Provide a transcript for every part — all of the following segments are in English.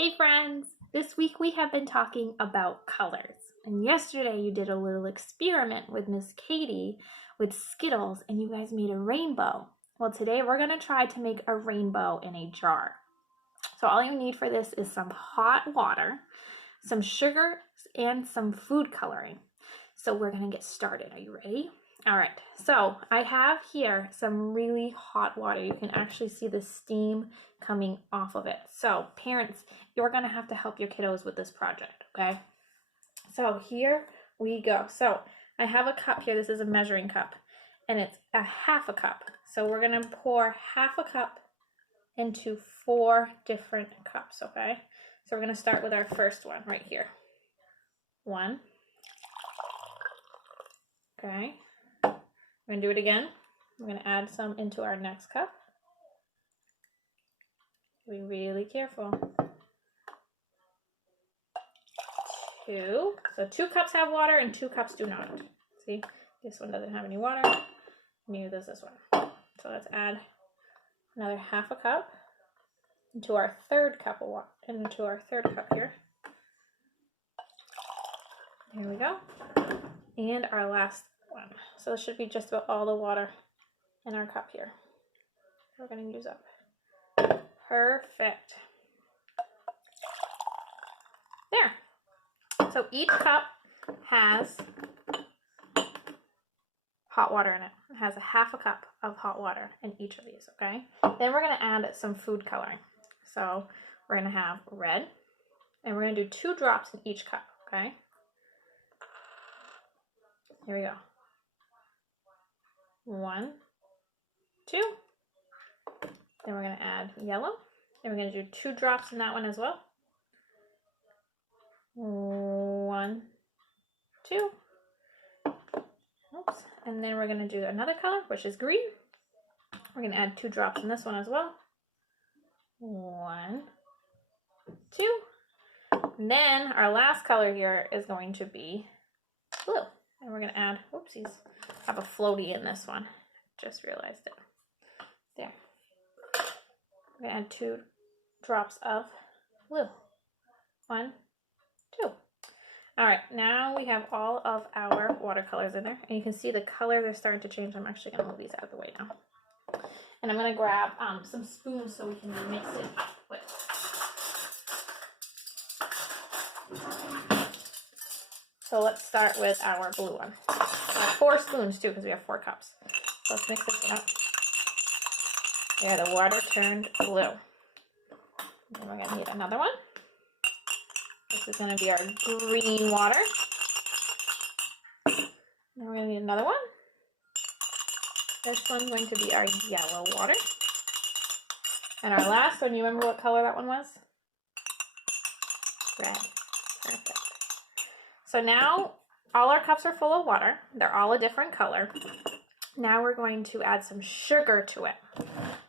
Hey friends! This week we have been talking about colors. And yesterday you did a little experiment with Miss Katie with Skittles and you guys made a rainbow. Well, today we're going to try to make a rainbow in a jar. So all you need for this is some hot water, some sugar, and some food coloring. So we're going to get started. Are you ready? All right, so I have here some really hot water. You can actually see the steam coming off of it. So parents, you're gonna have to help your kiddos with this project, okay? So here we go. So I have a cup here. This is a measuring cup and it's a half a cup. So we're gonna pour half a cup into 4 different cups, okay? So we're gonna start with our first one right here. 1. Okay. We're going to do it again. We're going to add some into our next cup. Be really careful. 2. So 2 cups have water and 2 cups do not. See, this one doesn't have any water. Neither does this one. So let's add another half a cup into our third cup of water. Into our third cup here. There we go. And our last one. So this should be just about all the water in our cup here. We're going to use up. Perfect. There. So each cup has hot water in it. It has a half a cup of hot water in each of these, okay? Then we're going to add some food coloring. So we're going to have red, and we're going to do 2 drops in each cup, okay? Here we go. 1, 2. Then we're going to add yellow. And we're going to do 2 drops in that one as well. 1, 2. Oops. And then we're going to do another color, which is green. We're going to add 2 drops in this one as well. 1, 2. And then our last color here is going to be blue. And we're going to add, whoopsies, I have a floaty in this one. Just realized it. There. We're going to add 2 drops of blue. 1, 2. All right, now we have all of our watercolors in there. And you can see the colors are starting to change. I'm actually going to move these out of the way now. And I'm going to grab some spoons so we can mix it with. So let's start with our blue one. 4 spoons too, because we have 4 cups. So let's mix this one up. There, the water turned blue. And we're going to need another one. This is going to be our green water. Then we're going to need another one. This one's going to be our yellow water. And our last one, you remember what color that one was? Red. Perfect. So now all our cups are full of water. They're all a different color. Now we're going to add some sugar to it.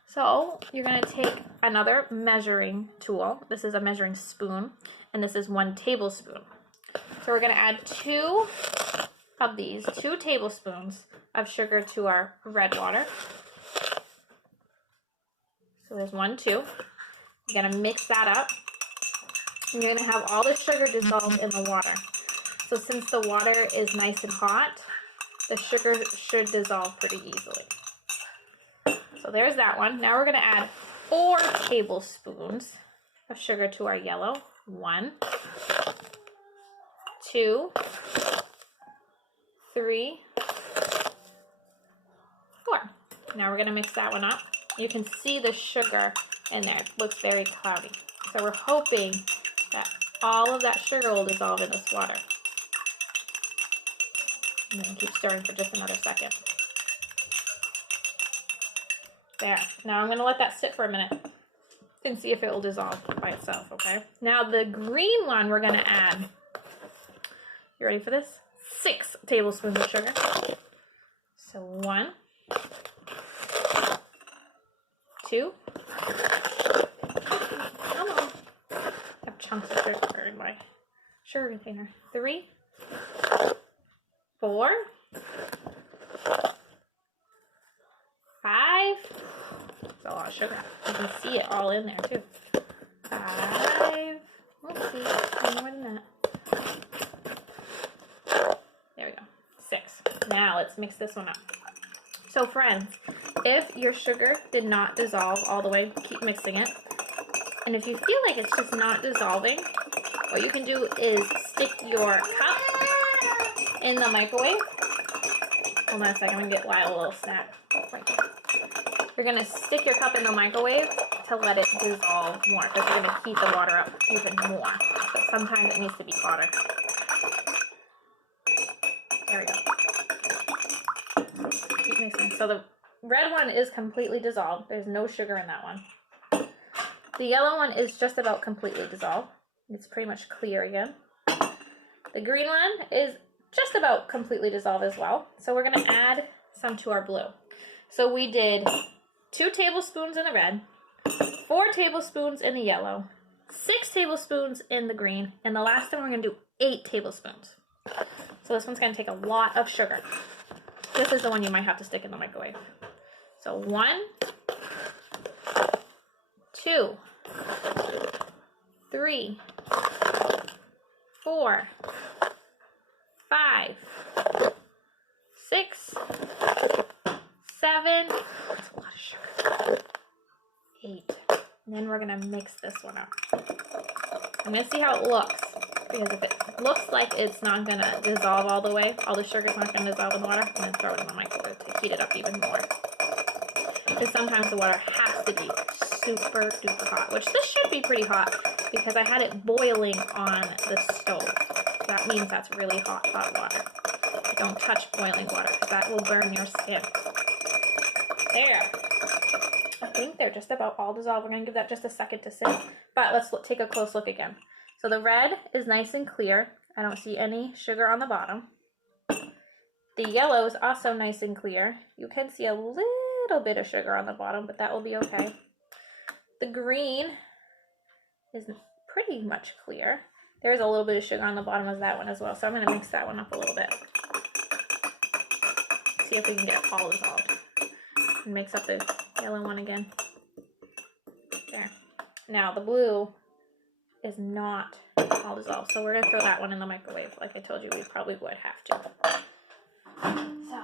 So you're going to take another measuring tool. This is a measuring spoon, and this is 1 tablespoon. So we're going to add 2 of these, 2 tablespoons of sugar to our red water. So there's 1, 2. You're going to mix that up. And you're going to have all the sugar dissolved in the water. So since the water is nice and hot, the sugar should dissolve pretty easily. So there's that one. Now we're going to add 4 tablespoons of sugar to our yellow. 1, 2, 3, 4. Now we're going to mix that one up. You can see the sugar in there. It looks very cloudy. So we're hoping that all of that sugar will dissolve in this water. And then keep stirring for just another second. There. Now I'm going to let that sit for a minute and see if it will dissolve by itself, okay? Now the green one we're going to add, you ready for this? 6 tablespoons of sugar. So 1, 2, come on. I have chunks of sugar in my sugar container. 3, 4, 5. That's a lot of sugar. You can see it all in there too. 5, now let's mix this one up. So friends, if your sugar did not dissolve all the way, keep mixing it. And if you feel like it's just not dissolving, what you can do is stick your cup in the microwave. Hold on a second, I'm gonna get Lyle a little snack. Right here. You're gonna stick your cup in the microwave to let it dissolve more, because you're gonna heat the water up even more. So sometimes it needs to be hotter. There we go. Keep mixing. So the red one is completely dissolved. There's no sugar in that one. The yellow one is just about completely dissolved. It's pretty much clear again. The green one is just about completely dissolved as well. So we're gonna add some to our blue. So we did 2 tablespoons in the red, 4 tablespoons in the yellow, 6 tablespoons in the green, and the last one we're gonna do 8 tablespoons. So this one's gonna take a lot of sugar. This is the one you might have to stick in the microwave. So 1, 2, 3, 4, 5, 6, 7, that's a lot of sugar, 8. And then we're gonna mix this one up. I'm gonna see how it looks, because if it looks like it's not gonna dissolve all the way, all the sugar's not gonna dissolve in the water, I'm gonna throw it in the microwave to heat it up even more. Because sometimes the water has to be super duper hot, which this should be pretty hot because I had it boiling on the stove. That means that's really hot water. Don't touch boiling water because that will burn your skin. There. I think they're just about all dissolved. We're going to give that just a second to sit. But let's take a close look again. So the red is nice and clear. I don't see any sugar on the bottom. The yellow is also nice and clear. You can see a little bit of sugar on the bottom, but that will be okay. The green is pretty much clear. There's a little bit of sugar on the bottom of that one as well, so I'm going to mix that one up a little bit. See if we can get it all dissolved. And mix up the yellow one again. There. Now the blue is not all dissolved, so we're going to throw that one in the microwave. Like I told you, we probably would have to. So,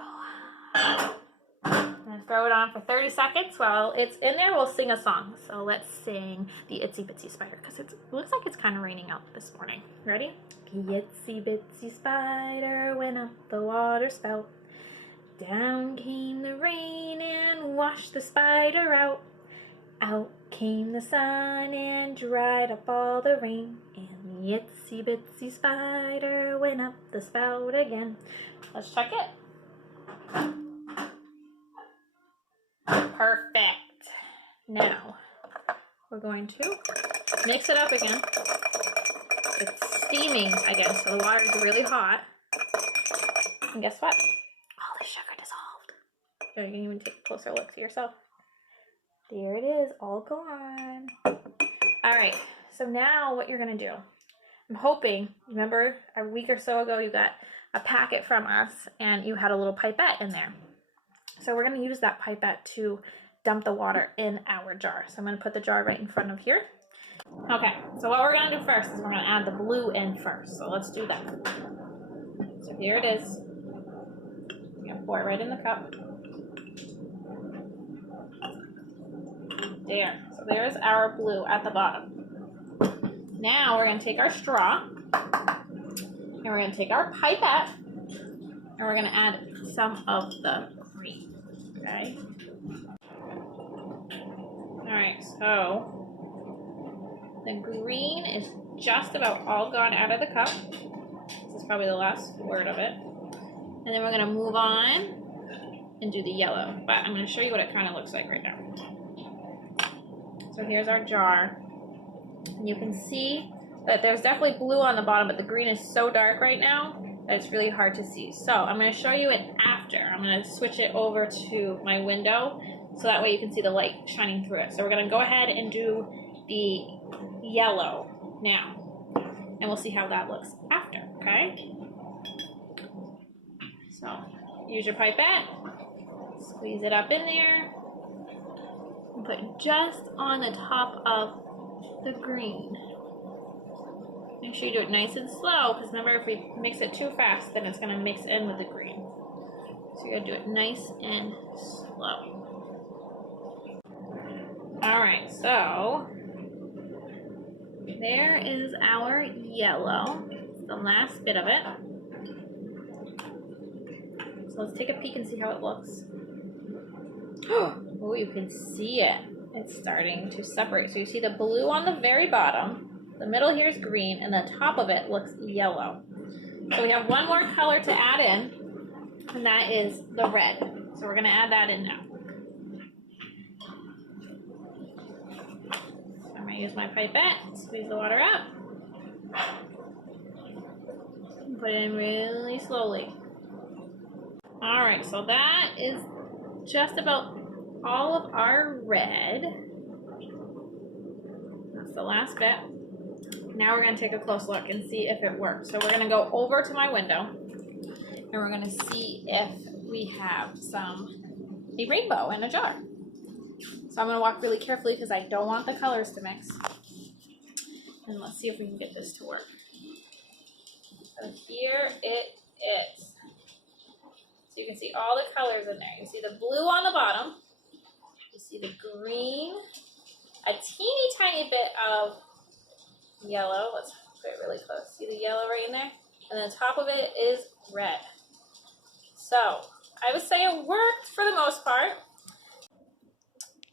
I'm going to throw it on for 30 seconds. While it's in there, we'll sing a song. So let's sing the Itsy Bitsy Spider, because it looks like it's kind of raining out this morning. Ready? The itsy bitsy spider went up the water spout. Down came the rain and washed the spider out. Out came the sun and dried up all the rain. And the itsy bitsy spider went up the spout again. Let's check it. Perfect. Now, we're going to mix it up again. It's steaming again, so the water is really hot. And guess what? All the sugar dissolved. You can even take a closer look to yourself. There it is, all gone. All right, so now what you're gonna do, I'm hoping, remember a week or so ago you got a packet from us and you had a little pipette in there. So we're gonna use that pipette to dump the water in our jar. So I'm gonna put the jar right in front of here. Okay, so what we're gonna do first is we're gonna add the blue in first. So let's do that. So here it is. I'm gonna pour it right in the cup. There, so there's our blue at the bottom. Now we're gonna take our straw, and we're gonna take our pipette, and we're gonna add some of the green, okay? All right, so the green is just about all gone out of the cup. This is probably the last word of it. And then we're gonna move on and do the yellow, but I'm gonna show you what it kind of looks like right now. So here's our jar. And you can see that there's definitely blue on the bottom, but the green is so dark right now that it's really hard to see. So I'm going to show you it after. I'm going to switch it over to my window so that way you can see the light shining through it. So we're going to go ahead and do the yellow now. And we'll see how that looks after, okay? So use your pipette, squeeze it up in there. Put just on the top of the green. Make sure you do it nice and slow, because remember, if we mix it too fast, then it's going to mix in with the green. So you gotta do it nice and slow. All right, so there is our yellow, the last bit of it. So let's take a peek and see how it looks. Oh, you can see it. It's starting to separate. So you see the blue on the very bottom, the middle here is green, and the top of it looks yellow. So we have one more color to add in, and that is the red. So we're gonna add that in now. So I'm gonna use my pipette, squeeze the water up, and put it in really slowly. All right, so that is just about all of our red. That's the last bit. Now we're gonna take a close look and see if it works. So we're gonna go over to my window and we're gonna see if we have a rainbow in a jar. So I'm gonna walk really carefully because I don't want the colors to mix. And let's see if we can get this to work. So here it is. So you can see all the colors in there. You see the blue on the bottom. You see the green, a teeny tiny bit of yellow. Let's put it really close. See the yellow right in there? And the top of it is red. So I would say it worked for the most part.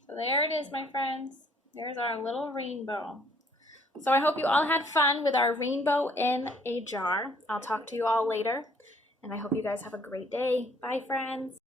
So there it is, my friends. There's our little rainbow. So I hope you all had fun with our rainbow in a jar. I'll talk to you all later. And I hope you guys have a great day. Bye, friends.